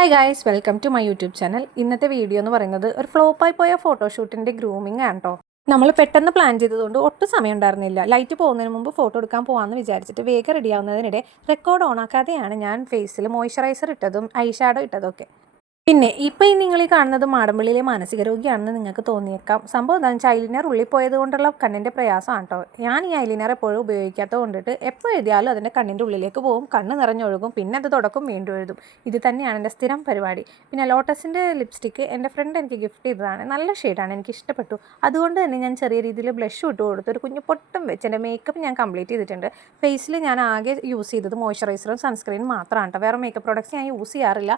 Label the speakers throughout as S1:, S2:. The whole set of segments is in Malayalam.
S1: Hi guys welcome to my YouTube channel ഇന്നത്തെ വീഡിയോ എന്ന് പറയുന്നത് ഒരു ഫ്ലോപ്പായി പോയ ഫോട്ടോഷൂട്ടിന്റെ ഗ്രൂമിംഗ് ആണ് കേട്ടോ നമ്മൾ പെട്ടെന്ന് പ്ലാൻ ചെയ്തതുകൊണ്ട് ഒട്ടും സമയം ഉണ്ടായിരുന്നില്ല. ലൈറ്റ് പോകുന്നതിന് മുമ്പ് ഫോട്ടോ എടുക്കാൻ പോകാമെന്ന് വിചാരിച്ചിട്ട് വേഗം റെഡി ആവുന്നതിനിടെ റെക്കോർഡ് ഓണാക്കാതെയാണ് ഞാൻ ഫേസിൽ മോയ്സ്ചറൈസർ ഇട്ടതും ഐഷാഡോ ഷാഡോ ഇട്ടതൊക്കെ പിന്നെ ഇപ്പം ഈ നിങ്ങൾ ഈ കാണുന്നത് മാടമ്പള്ളിയിലെ മാനസിക രോഗിയാണെന്ന് നിങ്ങൾക്ക് തോന്നിയേക്കാം. സംഭവം എന്താണെന്ന് വെച്ചാൽ ഐലിനർ ഉള്ളിൽ പോയത് കൊണ്ടുള്ള കണ്ണിന്റെ പ്രയാസമാണ് കേട്ടോ ഞാൻ ഈ ഐലിനർ എപ്പോഴും ഉപയോഗിക്കാത്തത് കൊണ്ടിട്ട് എപ്പോൾ എഴുതിയാലും അതിന്റെ കണ്ണിന്റെ ഉള്ളിലേക്ക് പോകും കണ്ണ് നിറഞ്ഞൊഴുകും പിന്നെ അത് തുടക്കും വീണ്ടും എഴുതും. ഇത് തന്നെയാണ് എന്റെ സ്ഥിരം പരിപാടി. പിന്നെ ലോട്ടസിന്റെ ലിപ്സ്റ്റിക്ക് എന്റെ ഫ്രണ്ട് എനിക്ക് ഗിഫ്റ്റ് ചെയ്തതാണ്. നല്ല ഷെയ്ഡാണ് എനിക്ക് ഇഷ്ടപ്പെട്ടു. അതുകൊണ്ട് തന്നെ ഞാൻ ചെറിയ രീതിയിൽ ബ്ലഷ് ഇട്ട് കൊടുത്തു ഒരു കുഞ്ഞു പൊട്ടും വെച്ച് എന്റെ മേക്കപ്പ് ഞാൻ കംപ്ലീറ്റ് ചെയ്തിട്ടുണ്ട്. ഫേസിൽ ഞാൻ ആകെ യൂസ് ചെയ്തത് മോയ്സ്ചറൈസറും സൺസ്ക്രീനും മാത്രമാണ് കേട്ടോ വേറെ മേക്കപ്പ് പ്രോഡക്റ്റ്സ് ഞാൻ യൂസ് ചെയ്യാറില്ല.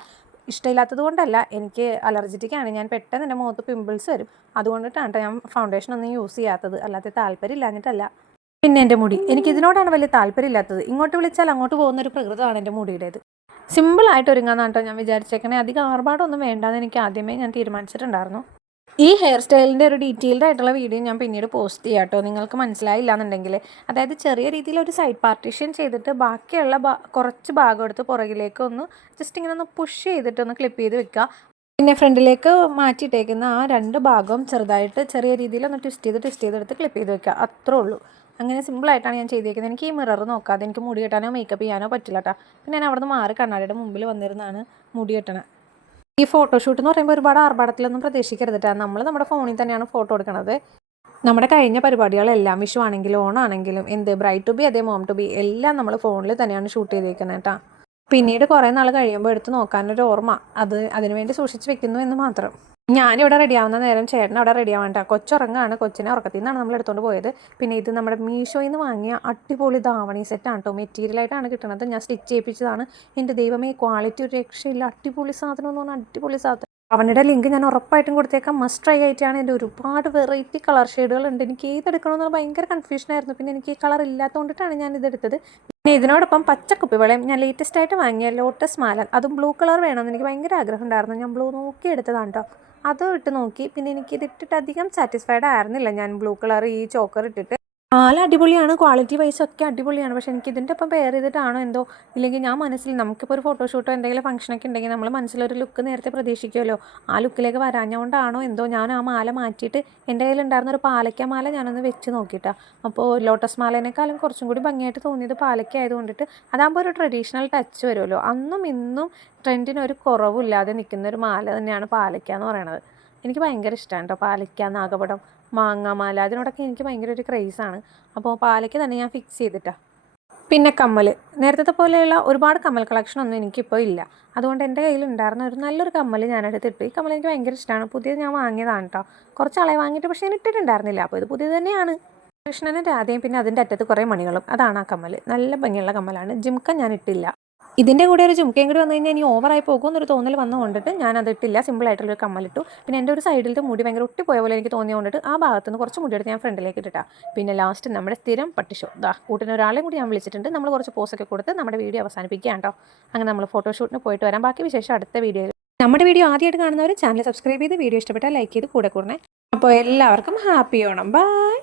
S1: ഇഷ്ടമില്ലാത്തത് കൊണ്ടല്ല. എനിക്ക് അലർജറ്റിക്കാണ്. ഞാൻ പെട്ടെന്ന് എന്റെ മുഖത്ത് പിമ്പിൾസ് വരും. അതുകൊണ്ടിട്ടാണ് ഞാൻ ഫൗണ്ടേഷൻ ഒന്നും യൂസ് ചെയ്യാത്തത്. അല്ലാതെ താല്പര്യം ഇല്ലാഞ്ഞിട്ടല്ല. പിന്നെ എന്റെ മുടി. എനിക്ക് ഇതിനോടാണ് വലിയ താല്പര്യമില്ലാത്തത് ഇങ്ങോട്ട് വിളിച്ചാൽ അങ്ങോട്ട് പോകുന്ന ഒരു പ്രകൃതമാണ് എന്റെ മുടിയുടേത്. സിമ്പിളായിട്ട് ഒരുങ്ങാന്നാണ് കേട്ടോ ഞാൻ വിചാരിച്ചേക്കണേ. അധികം ആർഭാടമൊന്നും വേണ്ടാന്ന് എനിക്ക് ആദ്യമേ ഞാൻ തീരുമാനിച്ചിട്ടുണ്ടായിരുന്നു. ഈ ഹെയർ സ്റ്റൈലിന്റെ ഒരു ഡീറ്റെയിൽഡ് ആയിട്ടുള്ള വീഡിയോ ഞാൻ പിന്നീട് പോസ്റ്റ് ചെയ്യാം കേട്ടോ നിങ്ങൾക്ക് മനസ്സിലായില്ല എന്നുണ്ടെങ്കിൽ അതായത് ചെറിയ രീതിയിൽ ഒരു സൈഡ് പാർട്ടീഷൻ ചെയ്തിട്ട് ബാക്കിയുള്ള കുറച്ച് ഭാഗം എടുത്ത് പുറകിലേക്ക് ഒന്ന് ജസ്റ്റ് ഇങ്ങനെ ഒന്ന് പുഷ് ചെയ്തിട്ട് ഒന്ന് ക്ലിപ്പ് ചെയ്ത് വെക്കുക. പിന്നെ ഫ്രണ്ടിലേക്ക് മാറ്റിയിട്ടേക്കുന്ന ആ രണ്ട് ഭാഗവും ചെറുതായിട്ട് ചെറിയ രീതിയിൽ ഒന്ന് ട്വിസ്റ്റ് ചെയ്ത് ട്വിസ്റ്റ് ചെയ്തെടുത്ത് ക്ലിപ്പ് ചെയ്ത് വെക്കുക. അത്രേ ഉള്ളൂ. അങ്ങനെ സിമ്പിളായിട്ടാണ് ഞാൻ ചെയ്തേക്കുന്നത്. എനിക്ക് ഈ മിറർ നോക്കാതെ എനിക്ക് മുടി കെട്ടാനോ മേക്കപ്പ് ചെയ്യാനോ പറ്റില്ല കേട്ടോ പിന്നെ ഞാൻ അവിടെ നിന്ന് മാറി കണ്ണാടിയുടെ മുമ്പിൽ വന്നിരുന്നാണ് മുടി കെട്ടണത് ഈ ഫോട്ടോഷൂട്ട് എന്ന് പറയുമ്പോൾ ഒരുപാട് ആർഭാടത്തിലൊന്നും പ്രതീക്ഷിക്കരുത് കേട്ടോ നമ്മൾ നമ്മുടെ ഫോണിൽ തന്നെയാണ് ഫോട്ടോ എടുക്കുന്നത് നമ്മുടെ കഴിഞ്ഞ പരിപാടികളെല്ലാം വിഷു ആണെങ്കിലും ഓണാണെങ്കിലും എന്ത് ബ്രൈറ്റ് ടു ബി അതേ മോം ടു ബി എല്ലാം നമ്മൾ ഫോണിൽ തന്നെയാണ് ഷൂട്ട് ചെയ്തേക്കുന്നത് കേട്ടോ പിന്നീട് കുറേ നാൾ കഴിയുമ്പോൾ എടുത്ത് നോക്കാനൊരു ഓർമ്മ. അത് അതിനുവേണ്ടി സൂക്ഷിച്ച് വെക്കുന്നു എന്ന് മാത്രം. ഞാനിവിടെ റെഡിയാവുന്ന നേരം ചേട്ടൻ അവിടെ റെഡി ആവാണ്ട കൊച്ചുറങ്ങാണ്. കൊച്ചിനെ ഉറക്കത്തിൽ നിന്നാണ് നമ്മൾ എടുത്തുകൊണ്ട് പോയത്. പിന്നെ ഇത് നമ്മുടെ മീഷോയിൽ നിന്ന് വാങ്ങിയ അടിപൊളി ധാവണി സെറ്റാണ് കേട്ടോ മെറ്റീരിയലായിട്ടാണ് കിട്ടുന്നത് ഞാൻ സ്റ്റിച്ച് ചെയ്യിപ്പിച്ചതാണ്. എന്റെ ദൈവമേ ക്വാളിറ്റി ഒരു രക്ഷയില്ല. അടിപൊളി സാധനം എന്ന് പറഞ്ഞാൽ അടിപൊളി സാധനം. അവനുടെ ലിങ്ക് ഞാൻ ഉറപ്പായിട്ടും കൊടുത്തേക്കാം. മസ്റ്റ് ട്രൈ ആയിട്ടാണ് എന്റെ ഒരുപാട് വെറൈറ്റി കളർ ഷെയ്ഡുകൾ ഉണ്ട്. എനിക്ക് ഏതെടുക്കണമെന്നുള്ള ഭയങ്കര കൺഫ്യൂഷനായിരുന്നു പിന്നെ എനിക്ക് ഈ കളർ ഇല്ലാത്തതുകൊണ്ടിട്ടാണ് ഞാൻ ഇതെടുത്തത് പിന്നെ ഇതിനോടൊപ്പം പച്ചക്കുപ്പിവളയും ഞാൻ ലേറ്റസ്റ്റ് ആയിട്ട് വാങ്ങിയ ലോട്ടസ് മാല അതും ബ്ലൂ കളർ വേണമെന്ന് എനിക്ക് ഭയങ്കര ആഗ്രഹം ഉണ്ടായിരുന്നു. ഞാൻ ബ്ലൂ നോക്കി എടുത്തതാണ് കേട്ടോ അതും ഇട്ട് നോക്കി. പിന്നെ എനിക്ക് ഇട്ടിട്ട് അധികം സാറ്റിസ്ഫൈഡ് ആയിരുന്നില്ല ഞാൻ ബ്ലൂ കളർ ഈ ചോക്കർ ഇട്ടിട്ട്. മാല അടിപൊളിയാണ്. ക്വാളിറ്റി വൈസ് ഒക്കെ അടിപൊളിയാണ്. പക്ഷേ എനിക്ക് ഇതിന്റെ ഒപ്പം പെയർ ചെയ്തിട്ടാണോ എന്തോ? ഇല്ലെങ്കിൽ ഞാൻ മനസ്സിൽ നമുക്കിപ്പോൾ ഒരു ഫോട്ടോഷൂട്ടോ എന്തെങ്കിലും ഫംഗ്ഷനൊക്കെ ഉണ്ടെങ്കിൽ നമ്മൾ മനസ്സിലൊരു ലുക്ക് നേരത്തെ പ്രതീക്ഷിക്കുമല്ലോ ആ ലുക്കിലേക്ക് വരാഞ്ഞുകൊണ്ടാണോ എന്തോ ഞാൻ ആ മാല മാറ്റിയിട്ട് എന്റെ കയ്യിലുണ്ടായിരുന്ന ഒരു പാലക്ക മാല ഞാനൊന്ന് വെച്ച് നോക്കിയിട്ടാണ് അപ്പോൾ ലോട്ടസ് മാലേനേക്കാളും കുറച്ചും കൂടി ഭംഗിയായിട്ട് തോന്നിയത് പാലക്ക ആയതുകൊണ്ടിട്ട് അതാകുമ്പോൾ ഒരു ട്രഡീഷണൽ ടച്ച് വരുമല്ലോ അന്നും ഇന്നും ട്രെൻഡിന് ഒരു കുറവില്ലാതെ നിൽക്കുന്ന ഒരു മാല തന്നെയാണ് പാലക്ക എന്ന് പറയുന്നത്. എനിക്ക് ഭയങ്കര ഇഷ്ടമാണ് കേട്ടോ പാലിക്ക നാഗപടം മാങ്ങാമാല അതിനോടൊക്കെ എനിക്ക് ഭയങ്കര ഒരു ക്രേസാണ് അപ്പോൾ പാലയ്ക്ക് തന്നെ ഞാൻ ഫിക്സ് ചെയ്തിട്ടാണ് പിന്നെ കമ്മൽ. നേരത്തെ പോലെയുള്ള ഒരുപാട് കമ്മൽ കളക്ഷൻ ഒന്നും എനിക്കിപ്പോൾ ഇല്ല. അതുകൊണ്ട് എന്റെ കയ്യിൽ ഉണ്ടായിരുന്ന ഒരു നല്ലൊരു കമ്മൽ ഞാൻ എടുത്തിട്ട് ഈ കമ്മൽ എനിക്ക് ഭയങ്കര ഇഷ്ടമാണ് പുതിയത് ഞാൻ വാങ്ങിയതാണ് കേട്ടോ കുറച്ച് ആളെ വാങ്ങിയിട്ട് പക്ഷേ ഞാൻ ഇട്ടിട്ടുണ്ടായിരുന്നില്ല. അപ്പോൾ ഇത് പുതിയത് തന്നെയാണ്. കൃഷ്ണനെ രാധയും പിന്നെ അതിന്റെ അറ്റത്ത് കുറേ മണികളും. അതാണ് ആ കമ്മൽ. നല്ല ഭംഗിയുള്ള കമ്മലാണ്. ജിംക്ക ഞാൻ ഇട്ടില്ല. ഇതിന്റെ കൂടെ ഒരു ചുമക്കയും കൂടി വന്നു കഴിഞ്ഞാൽ ഇനി ഓവറായി പോകുമെന്നൊരു തോന്നൽ വന്നു കൊണ്ടിട്ട് ഞാൻ അതിട്ടില്ല സിമ്പിളായിട്ടുള്ളൊരു കമ്മലിട്ടു. പിന്നെ എന്റെ ഒരു സൈഡിലത്തെ മുടി ഭയങ്കര പോയ പോലെ എനിക്ക് തോന്നിയത് ആ ഭാഗത്ത് നിന്ന് കുറച്ച് മുടി എടുത്ത് ഞാൻ ഫ്രണ്ടിലേക്ക് ഇട്ടിട്ടാ. പിന്നെ ലാസ്റ്റ് നമ്മുടെ സ്ഥിരം പട്ടിഷോ ദാ കൂട്ടിന് ഒരാളെ കൂടി ഞാൻ വിളിച്ചിട്ടുണ്ട്. നമ്മൾ കുറച്ച് പോസൊക്കെ കൊടുത്ത് നമ്മുടെ വീഡിയോ അവസാനിപ്പിക്കുകയാണ് കേട്ടോ അങ്ങനെ നമ്മൾ ഫോട്ടോഷൂട്ടിന് പോയിട്ട് വരാം. ബാക്കി വിശേഷം അടുത്ത വീഡിയോയിൽ നമ്മുടെ വീഡിയോ ആദ്യമായിട്ട് കാണുന്നവർ ചാനൽ സബ്സ്ക്രൈബ് ചെയ്ത് വീഡിയോ ഇഷ്ടപ്പെട്ടാൽ ലൈക്ക് ചെയ്ത് കൂടെ കൂടണേ. അപ്പോൾ എല്ലാവർക്കും ഹാപ്പി ഓണം. ബൈ